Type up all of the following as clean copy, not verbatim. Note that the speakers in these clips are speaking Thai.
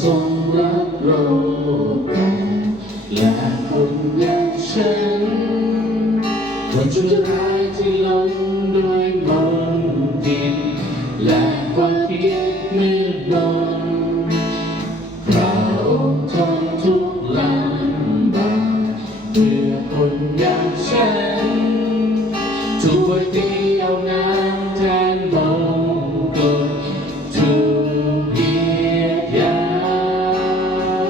ทรงรักเราและคนอย่างฉันคนชั่วร้ายที่หลงด้วยมนทินและความคิดมืดมนพระองค์ทนทุกข์ลำบากเพื่อคนอย่างฉันถูกไว้ตีเอาน้ำแทนมงกุฎถูกเหยียดหยา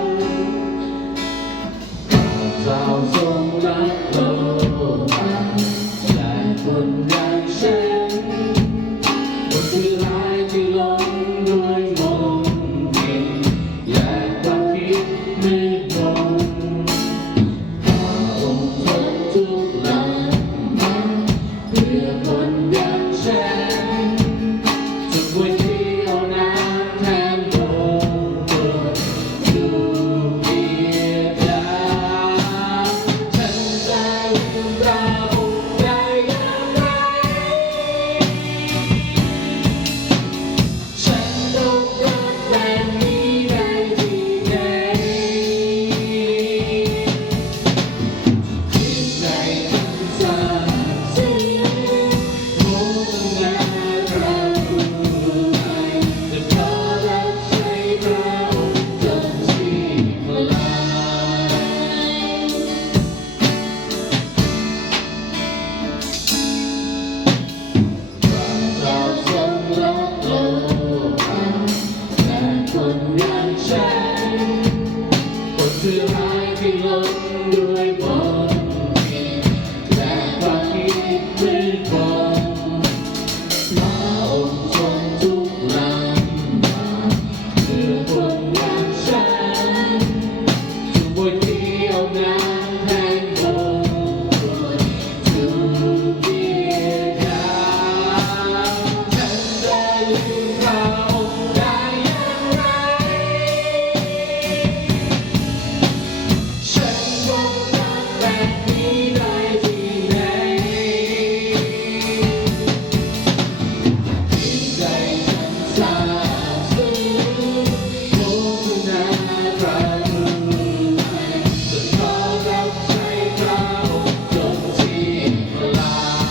มพระเจ้าทรงรักโลกและคนอย่างฉันคนที่ร้ายที่หลงด้วยมนทินและความคิดมืดมนพระองค์ทนทุกข์ลำบากเพื่อคนอย่างฉันถูกไว้ที่เอาน้ำแทนมงกุฎถูกเหยียดหยามฉันจะลืมพระองค์ได้อย่างไรฉันต้องรักแบบนี้ได้ที่ไหนจิตใจฉันซาบซึ้งโมทนาพระผู้ให้จะขอรับใช้พระองค์จนสิ้นพลังพระเจ้าทรงรักโลกและคนอย่างฉันคนที่ร้ายที่หลงด้วยมนทินและความคิดมืดมนพระองค์ทนทุกข์ลำบากเพื่อคนอย่างฉันถูกไว้ที่เอาน้ำแทนมงกุฎถูกเหยียดหยามฉันจะลืมพระองค์ได้อย่างไรฉันต้องรักแบบนี้ได้ที่ไหนจิตใจฉันซาบซึ้งโมทนาพระผู้ให้จะขอรับใช้พระองค์จนสิ้นพลัง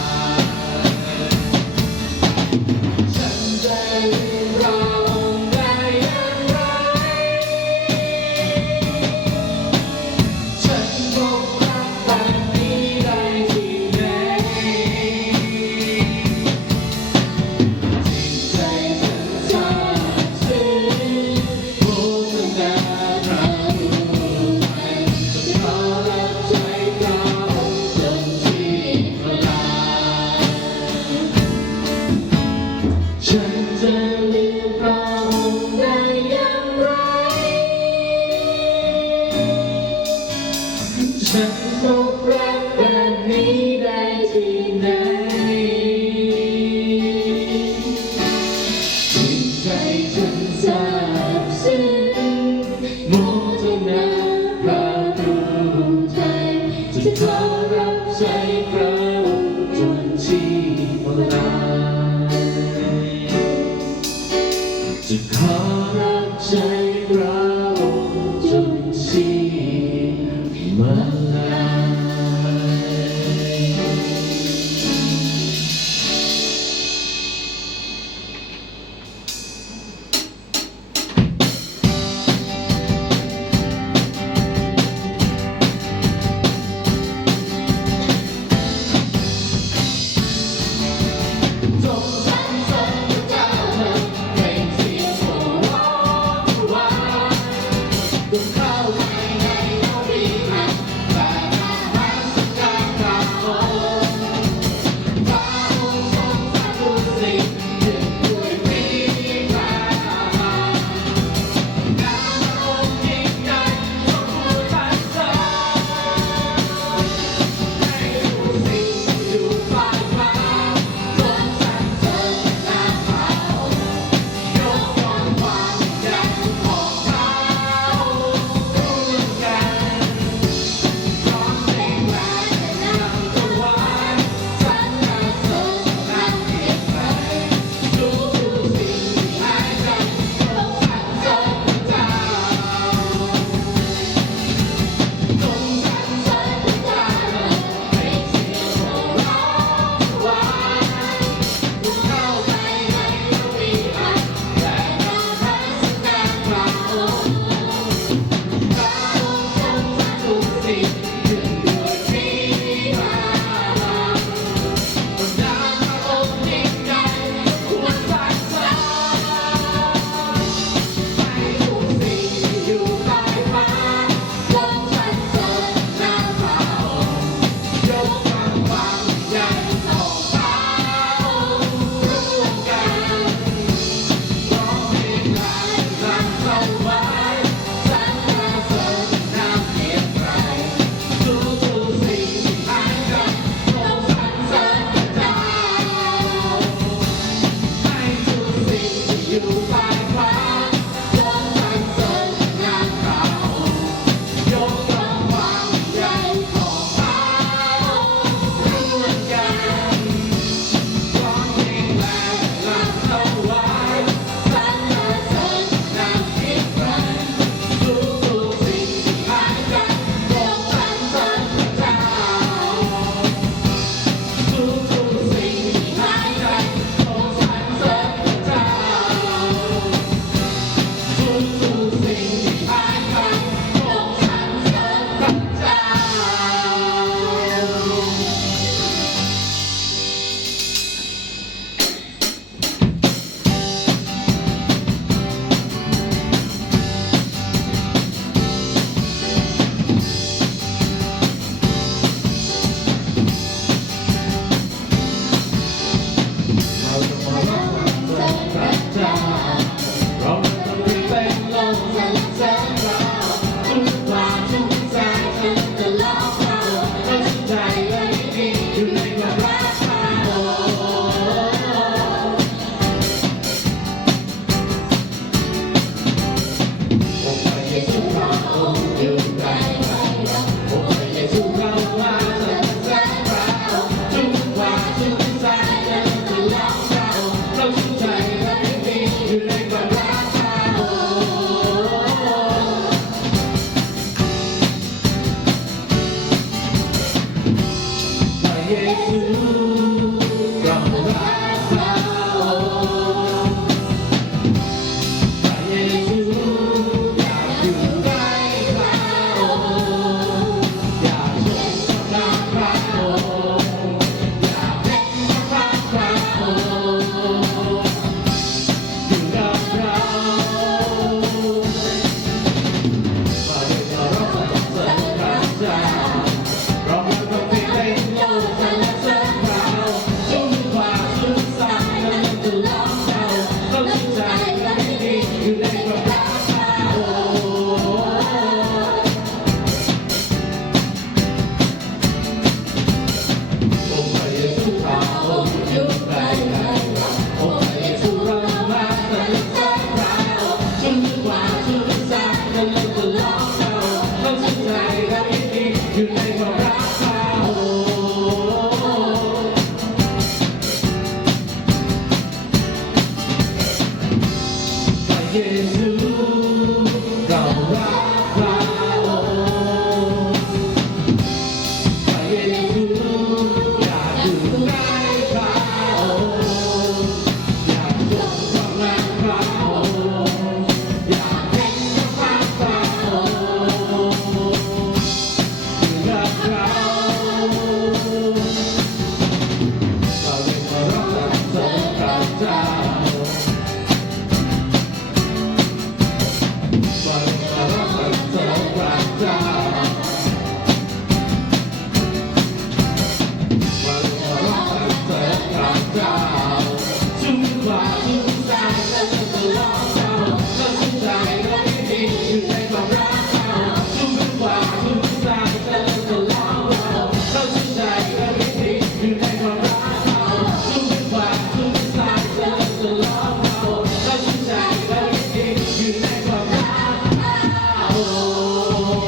ฉันจะลืมพระองค์ได้อย่างไรฉันต้องรักแบบนี้ได้ที่ไหนจิตใจฉันซาบซึ้งโมทนาพระผู้ให้จะขอรับใช้พระองค์จนสิ้นพลังฉันจะลืมพระองค์ได้อย่างไรฉันต้องรักแบบนี้ได้ที่ไหนจิตใจฉันซาบซึ้งโมทนาพระผู้ให้จะขอรับใช้พระองค์จนสิ้นพลังจะขอรับใช้พระองค์จนสิ้นพลัง ต้องเข้าไปในโลกนี้แต่ เยซูเรารักพระองค์พระเยซูอยากอยู่ใกล้พระองค์อยากชมพระพระองค์อยากเป็นพระพระองค์อยู่กับเรามาเดินเราร้องสรรเสริญพระเจ้าร้องเพลงเพลงโลกสรรเสริญพระชุ่มกว่าชุ่มซาและจะร้องเราเราชื่นใจและไม่ดีอยู่ในความรักพระองค์องค์พระเยซูพระองค์อยู่ใกล้เราองค์พระเยซูเรามาสรรเสริญพระองค์ชุ่มกว่าชุ่มซาและจะร้องเราเราชื่นใจและไม่ดีอยู่ในความรักพระองค์พระเยซูเรารักพระองค์พระเยซูอยากอยู่ใกล้พระองค์อยากชมความงามพระองค์อยากเป็นพระพระองค์อยู่กับเราเราเรียกว่ารักสรรเสริญพระเจ้าเราเรียกว่ารักสรรเสริญพระเจ้าเราเรียกว่ารักสรรเสริญพระเจ้าชุ่มกว่าชุ่มใจและจะตลอดเราเราชื่นใจและไม่ดีอยู่ในความรักเราชุ่มกว่าชุ่มใจและจะตลอดเราเราชื่นใจและไม่ดีอยู่ในความรักเราชุ่มกว่าชุ่มใจและจะตลอดเราเราชื่นใจและไม่ดีอยู่ในความรักเรา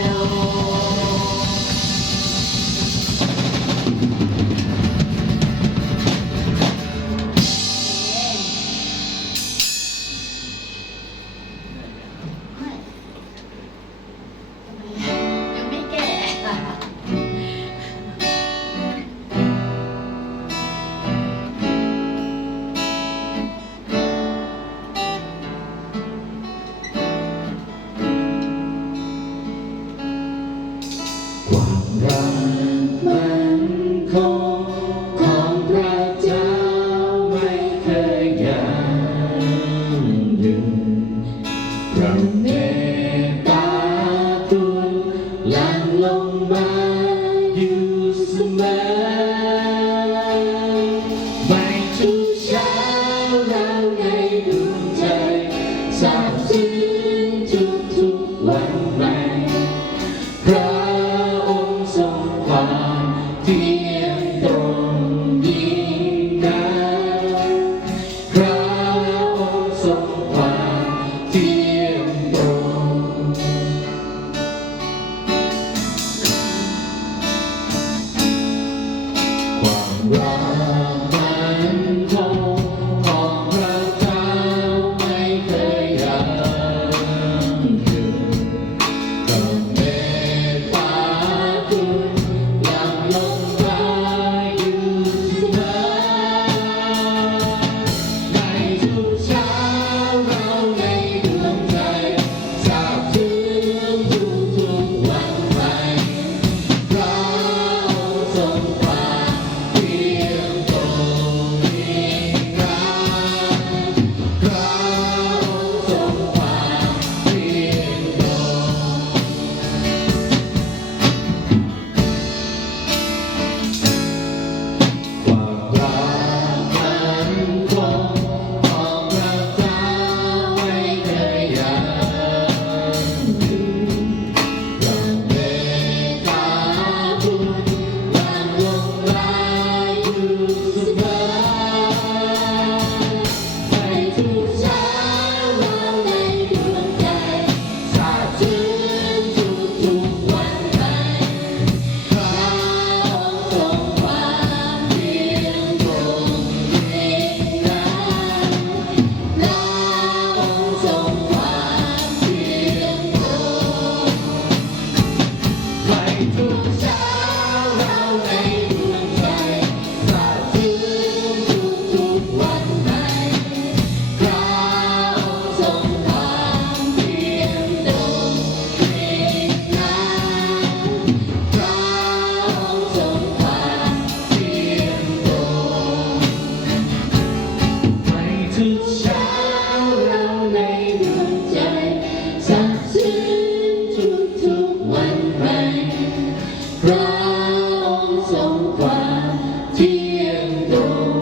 ทรงความเที่ยงตรง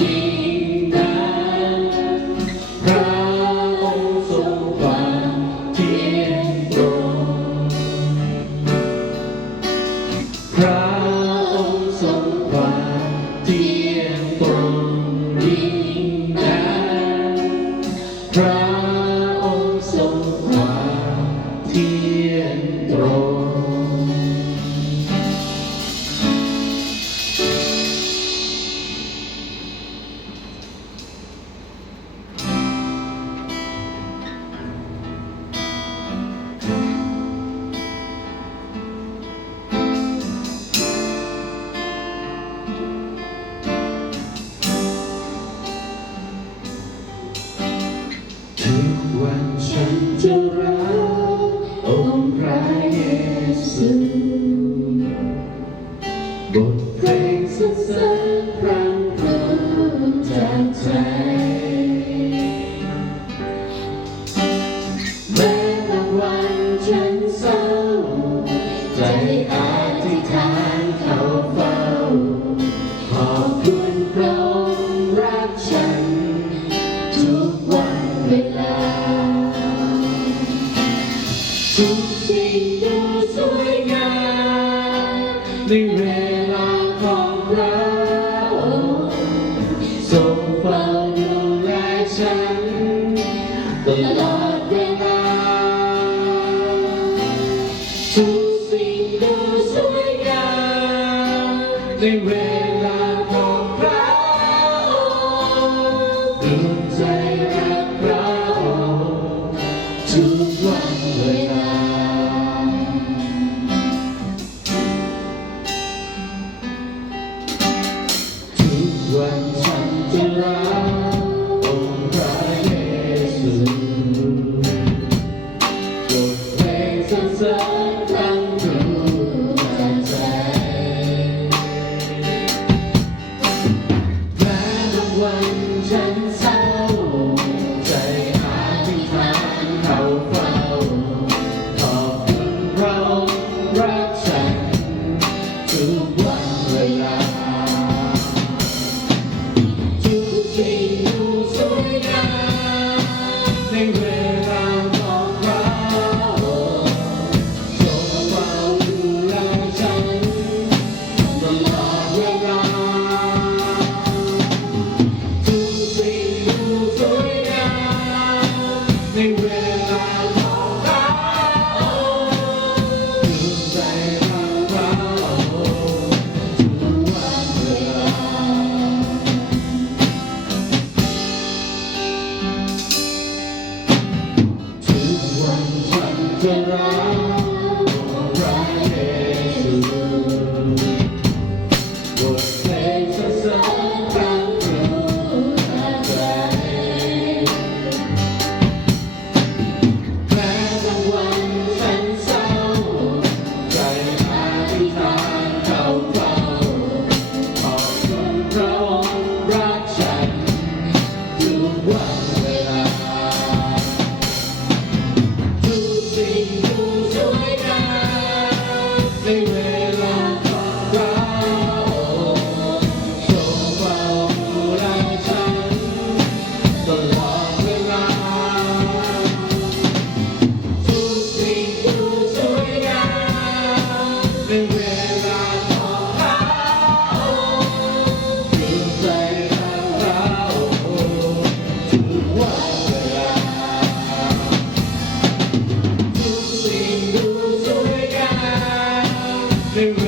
ยิ่งนักพระองค์ทรงความเที่ยงตรงพระองค์ทรงความเที่ยงตรงยิ่งนักพระองค์ทรงความเที่ยงตรงทุกวันฉันจะรักองค์พระเยซูบทเพลงสรรเสริญพระครูจากใจแม้บางวันฉันเศร้าใจอธิษฐานเข้าเฝ้าขอบคุณพระองค์รักฉันทุกวันเวลาทุกสิ่งดูสวยงามในเวลาของพระองค์ทรงเฝ้าดูแลฉันตลอดเวลาทุกสิ่งดูสวยงามในเวลาของพระองค์ดวงใจรักพระองค์ทุกวันเวลาทุกวันฉันจะรักองค์พระเยซูบทเพลงสรรเสริญพระครูจากใจแม้บางวันฉันเศร้าใจอธิษฐานเข้าเฝ้าขอบคุณพระองค์รักฉันทุกวันเวลาทุกสิ่งดูสวยงามในเวลาของพระองค์ทรงเฝ้าดูแลฉันตลอดเวลาทุกสิ่งดูสวยงามในเวลาของพระองค์ดวงใจรักพระองค์ทุกวันเวลาทุกวันฉันจะรักองค์พระเยซูบทเพลงสรรเสริญพระครูจากใจแม้บางวันฉันเศร้าใจอธิษฐานเข้าเฝ้าขอบคุณพระองค์รักฉันทุกวันเวลาทุกสิ่งดูสวยงามในเวลาของพระองค์ทรงเฝ้าดูแลฉันตลอดเวลาทุกสิ่งดูสวยงามในเวลาของพระองค์ดวงใจรักพระองค์ทุกวันเวลาทุกสิ่งดูสวยงามในเว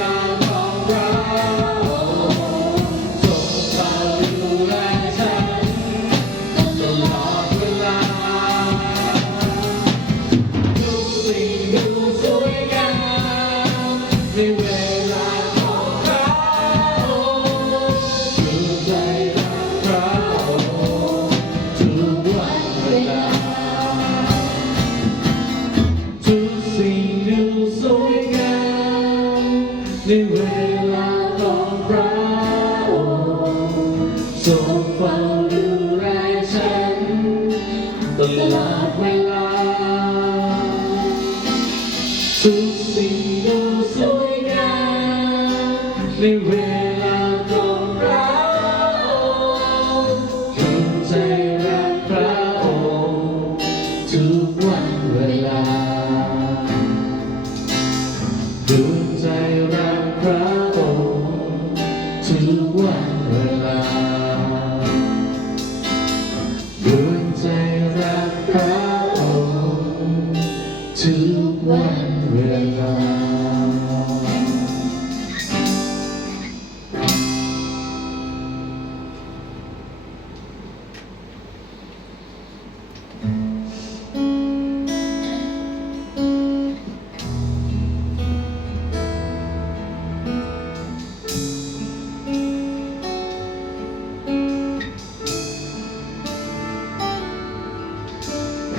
ลาของพระองค์ทรงเฝ้าดูแลฉันตลอดเวลาทุกสิ่งดูสวยงามในเวลาของพระองค์ดวงใจรักพระองค์ทุกวันเวลาทุกสิ่งดูสวยงามในเวลาของพระองค์ทรงเฝ้าดูแลฉันตลอดเวลาทุกสิ่งดูสวยงาม ในเวลาของพระองค์จงใจรักพระองค์ทุกวันเวลาดวงใจรักพระองค์ทุกวันเวลาดวงใจรักพระองค์ทุกวันเวลา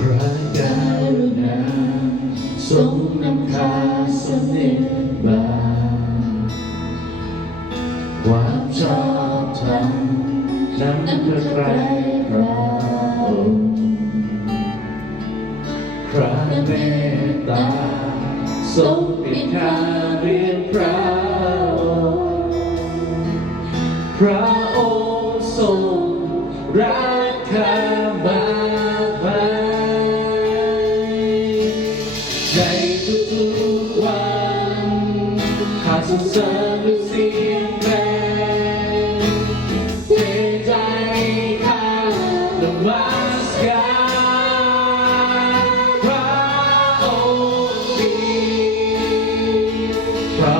พระกรุณาทรงนำพาเสน่ห์บานความชอบธรรมนำพระไตรพระองค์พระเมตตาทรงเป็นข้าเรียนพระองค์พระองค์ทรงรักข้ามากมายในทุกๆวันข้าสรรเสริญด้วยเสียงเพลงเทใจข้านมัสการพระองค์ดีพระ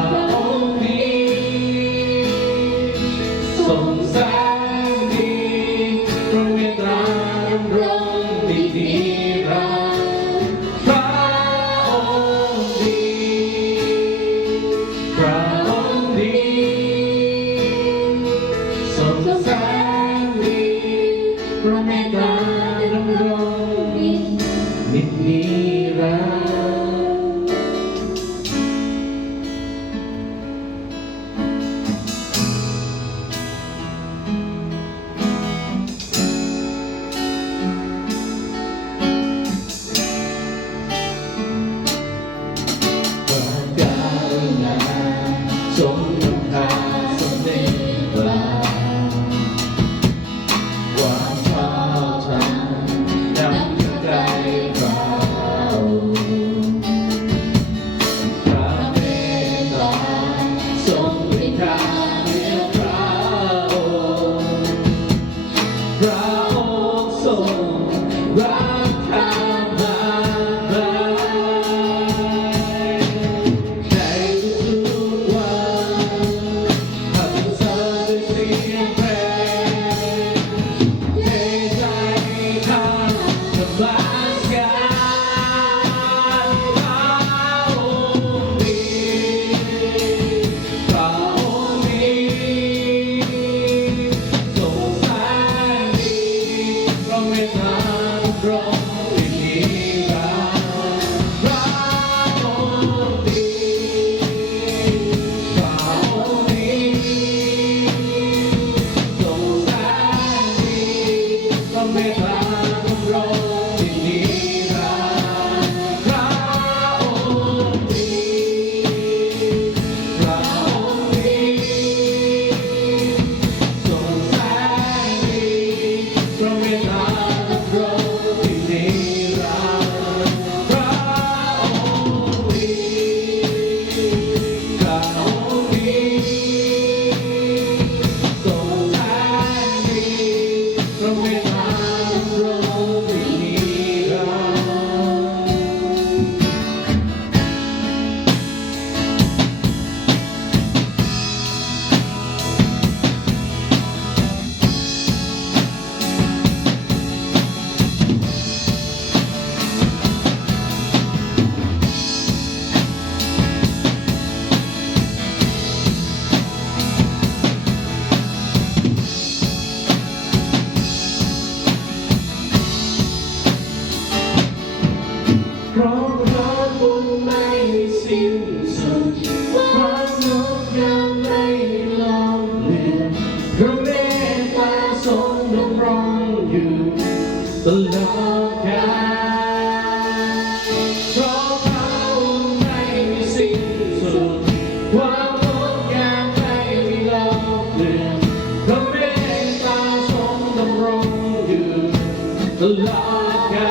ลอดกา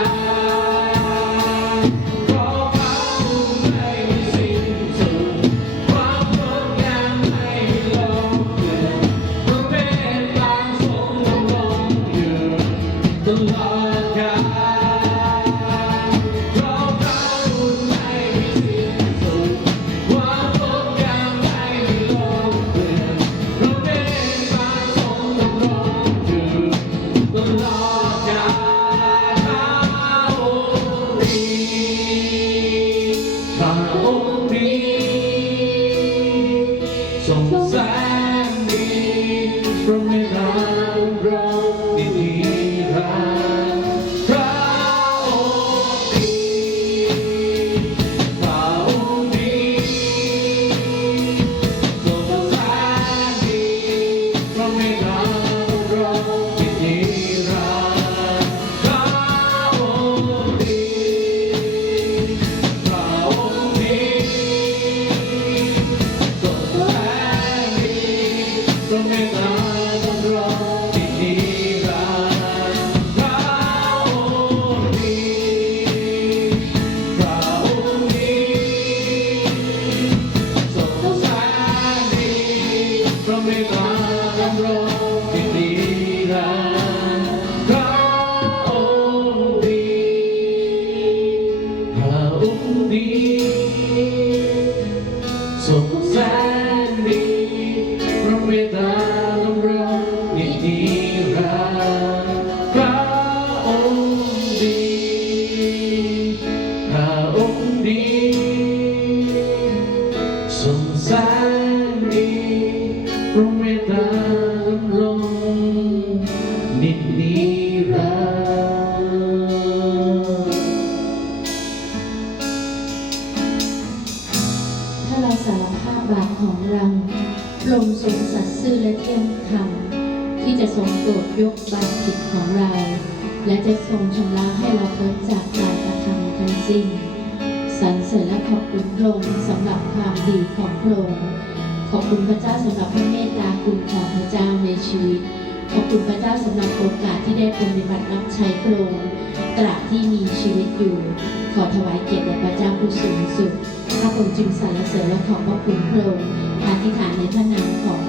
ลเพราะพระองค์ไม่มีสิ้นสุดความงดงามไม่มีลงเลือนพระเมตตาทรงดำรงอยู่ตลอดกาลเพราะพระองค์ไม่มีสิ้นสุดความงดงามไม่มีลงเลือนพระเมตตาทรงดำรงอยู่ตลอดกาลพระองค์ดีพระองค์ดีทรงแสนดีพระเมตตาเรานิรันดร์พระองค์ดีพระองค์ดีทรงแสนดีพระเมตตาเรานิรันดร์พระองค์ดีพระองค์ดีทรงแสนดีพระเมตตาเรานิรันดร์พระองค์ดีพระองค์ดีทรงแสนดีพระเมตตาเรานิรันดร์พระองค์ดีพระองค์ดีทรงแสนดีพระเมตตาเรานิรันดร์พระองค์ดีพระองค์ดีทรงแสนดีพระเมตตาเรานิรันดร์ ถ้าเราสารภาพบาปของเราพระองค์ทรงสัตย์ซื่อและเที่ยงธรรมที่จะทรงโปรดยกบาปผิดของเรา และจะทรงชำระให้เราพ้นจากการกระทำทั้งสิ้นสรรเสริญและขอบคุณพระองค์สำหรับความดีของพระองค์ขอบคุณพระเจ้าสำหรับพระเมตตาคุณของพระเจ้าในชีวิตขอบคุณพระเจ้าสำหรับโอกาสที่ได้ปฏิบัติรับใช้พระองค์ตราบที่มีชีวิตอยู่ขอถวายเกียรติแด่พระเจ้าผู้สูงสุดข้าพงจึงสรรเสริญและขอบพระคุณพระองค์อธิษฐานในพระนามของ